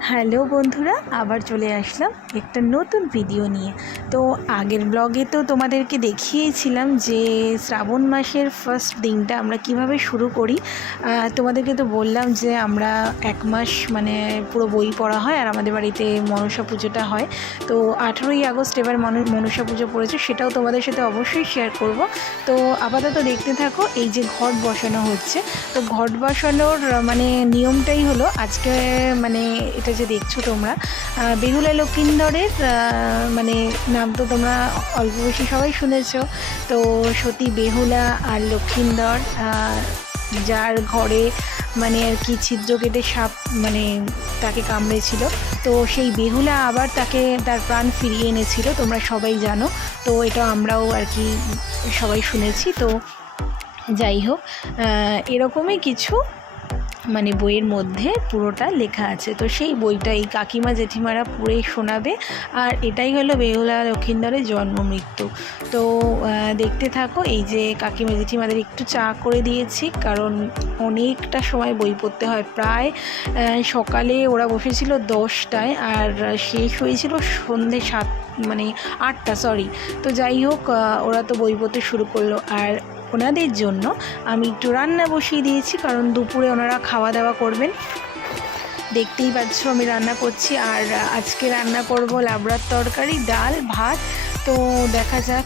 Hello বন্ধুরা, আবার চলে আসলাম একটা নতুন ভিডিও নিয়ে। তো আগের ব্লগে তো তোমাদেরকে দেখিয়েছিলাম যে শ্রাবণ মাসের ফার্স্ট দিনটা আমরা কীভাবে শুরু করি। তোমাদেরকে তো বললাম যে আমরা এক মাস মানে পুরো বই পড়া হয় আর আমাদের বাড়িতে মনসা পুজোটা হয়। তো আঠেরোই আগস্ট এবার মন- মনসা পুজো পড়েছে, সেটাও তোমাদের সাথে অবশ্যই শেয়ার করব। তো আপাতত দেখতে থাকো, এই যে ঘট বসানো হচ্ছে। তো ঘট বসানোর মানে নিয়মটাই হলো, আজকে মানে এটা যে দেখছ তোমরা বেহুলা লক্ষিন্দরের মানে নাম তো তোমরা অল্প বেশি সবাই শুনেছ। তো সতী বেহুলা আর লক্ষিন্দর যার ঘরে মানে আর কি ছিদ্র কেটে সাপ মানে তাকে কামড়েছিল। তো সেই বেহুলা আবার তাকে তার প্রাণ ফিরিয়ে এনেছিল, তোমরা সবাই জানো। তো এটা আমরাও আর কি সবাই শুনেছি। তো যাই হোক এরকমই কিছু মানে বইয়ের মধ্যে পুরোটা লেখা আছে। তো সেই বইটা এই কাকিমা জেঠিমারা পড়ে শোনাবে। আর এটাই হলো বেহুলা লক্ষিন্দরের জন্ম মৃত্যু। তো দেখতে থাকো, এই যে কাকিমা জেঠিমাদের একটু চা করে দিয়েছি, কারণ অনেকটা সময় বই পড়তে হয়। প্রায় সকালে ওরা বসেছিল দশটায়, আর শেষ হয়েছিল সন্ধে সাত মানে আটটা সরি তো যাই হোক ওরা তো বই পড়তে শুরু করল। আর ওনাদের জন্য আমি একটু রান্না বসিয়ে দিয়েছি, কারণ দুপুরে ওনারা খাওয়া দাওয়া করবেন। দেখতেই পাচ্ছ আমি রান্না করছি, আর আজকে রান্না করব লাবড়ার তরকারি, ডাল, ভাত। তো দেখা যাক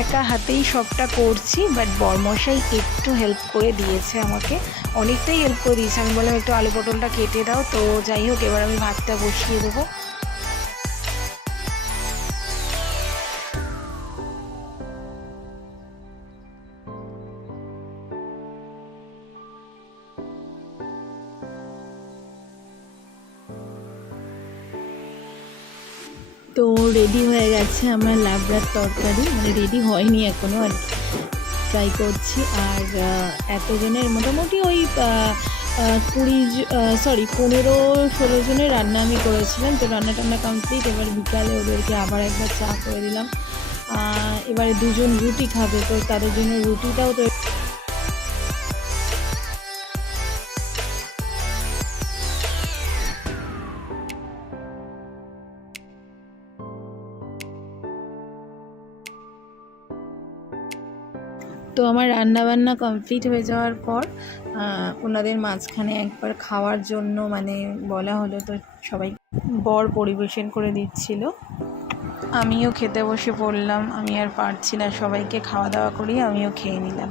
একা হাতেই সবটা করছি বাট বরমশাই একটু হেল্প করে দিয়েছে আমাকে। অনেকটাই হেল্প করে দিয়েছে। আমি বললাম, একটু আলু পটলটা কেটে দাও। তো যাই হোক, এবার আমি ভাতটা বসিয়ে দেবো। তো রেডি হয়ে গেছে আমার লাবড়ার তরকারি। মানে রেডি হয়নি এখনও আর ট্রাই করছি। আর এতজনের মোটামুটি ওই কুড়ি সরি পনেরো, ষোলো জনের রান্না আমি করেছিলাম। তো রান্না টান্না কমপ্লিট এবার বিকালে ওদেরকে আবার একবার চা করে দিলাম। এবারে দুজন রুটি খাবে, তো তাদের জন্য রুটিটাও তো তো আমার রান্না বান্না কমপ্লিট হয়ে যাওয়ার পর ওনাদের মাঝখানে একবার খাওয়ার জন্য মানে বলা হলো তো সবাই বর পরিবেশন করে দিচ্ছিল। আমিও খেতে বসে পড়লাম, আমি আর পারছি না সবাইকে খাওয়া দাওয়া করি আমিও খেয়ে নিলাম।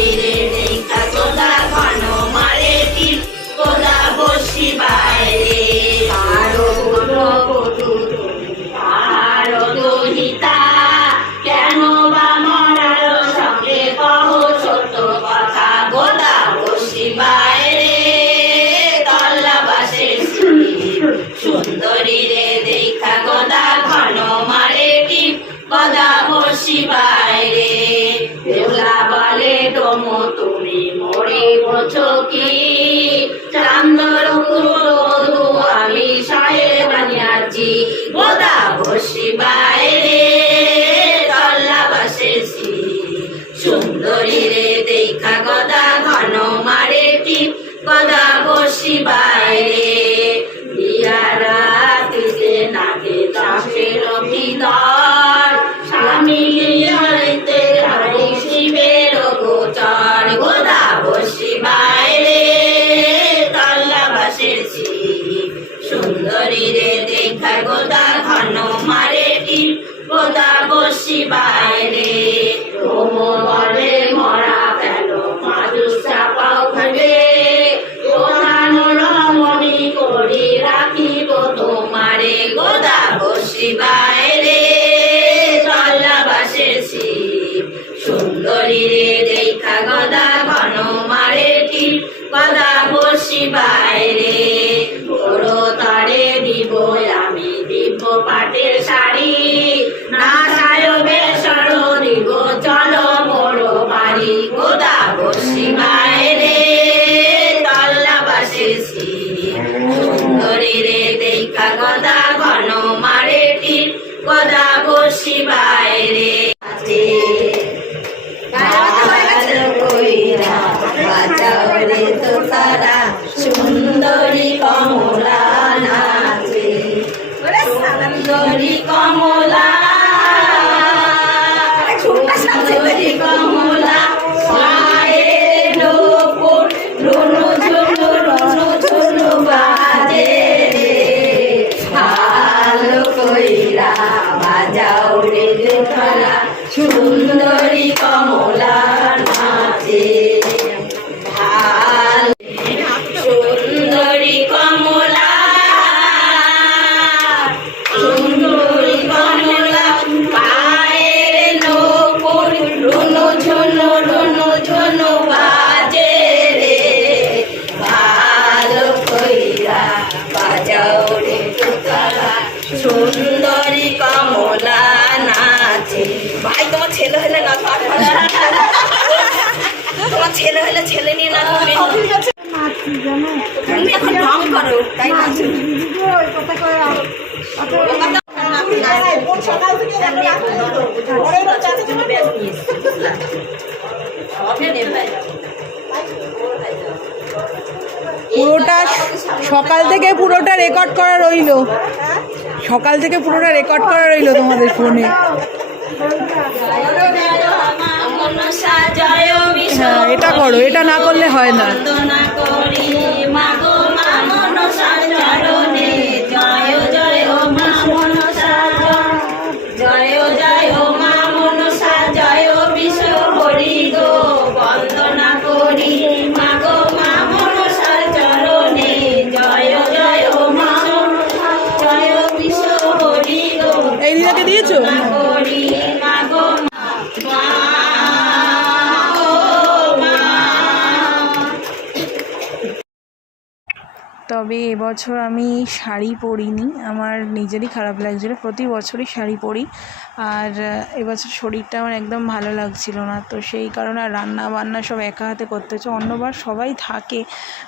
শরীরে ঢেঙ্কা তোলা ঘন মারে তিল তোলা বসি বাইরে। টিপ গদা বসি বাইরে। বিয়ারা তিতে নাকে চাষের ভিতর স্বামী হইতে হরি শিবের গোচর। গোদা বসি বাইরে, তল্লা সুন্দরী রে দেখা গোদা ঘন মারে টিপ গোদা টিপ গদা বসি বাজাও রে সুন্দরী কমলা নাচে। ঝুনু রুনু ঝুনু বাজে তোমার ছেলে হলে ছেলে নিয়ে না তুমি এখন ঢং করো তাই নাচো পুরোটা সকাল থেকে পুরোটা রেকর্ড করা রইল। সকাল থেকে পুরোটা রেকর্ড করা রইল তোমাদের ফোনে হ্যাঁ, এটা করো, এটা না করলে হয় না। তবে এবছর আমি শাড়ি পরিনি। আমার নিজেরই খারাপ লাগছিল। প্রতি বছরই শাড়ি পরি। আর এবছর শরীরটা আমার একদম ভালো লাগছিল না। তো সেই কারণে আর রান্না বান্না সব একা হাতে করতে হচ্ছে। অন্যবার সবাই থাকে।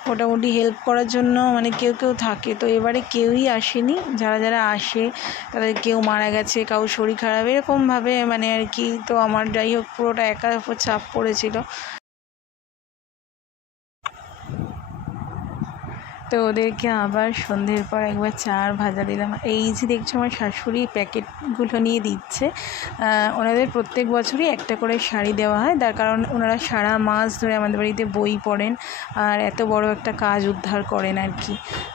মোটামুটি হেল্প করার জন্য মানে কেউ কেউ থাকে। তো এবারে কেউই আসেনি। যারা যারা আসে, তাদের কেউ মারা গেছে কাউ শরীর খারাপ, এরকমভাবে মানে আর কি। তো আমার যাই হোক, পুরোটা একার উপর চাপ পড়েছিল। তো ওদেরকে আবার সন্ধ্যের পর একবার চা আর ভাজা দিলাম। এই যে দেখছ আমার শাশুড়ি প্যাকেটগুলো নিয়ে দিচ্ছে ওনাদের প্রত্যেক বছরই একটা করে শাড়ি দেওয়া হয়। তার কারণ ওনারা সারা মাস ধরে আমাদের বাড়িতে বই পড়েন আর এত বড় একটা কাজ উদ্ধার করেন আর কি।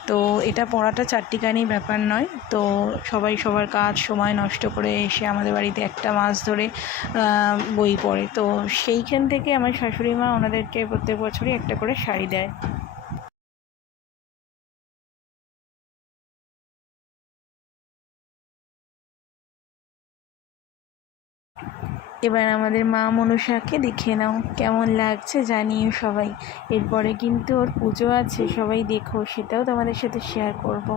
তো এটা পড়াটা চারটিখানি ব্যাপার নয়। তো সবাই সবার কাজ সময় নষ্ট করে এসে আমাদের বাড়িতে একটা মাস ধরে বই পড়ে। তো সেইখান থেকে আমার শাশুড়ি মা ওনাদেরকে প্রত্যেক বছরই একটা করে শাড়ি দেয়। এবার আমাদের মা মনসাকে দেখে নাও, কেমন লাগছে জানিও সবাই। এরপরে কিন্তু ওর পুজো আছে, সবাই দেখো, সেটাও তোমাদের সাথে শেয়ার করব।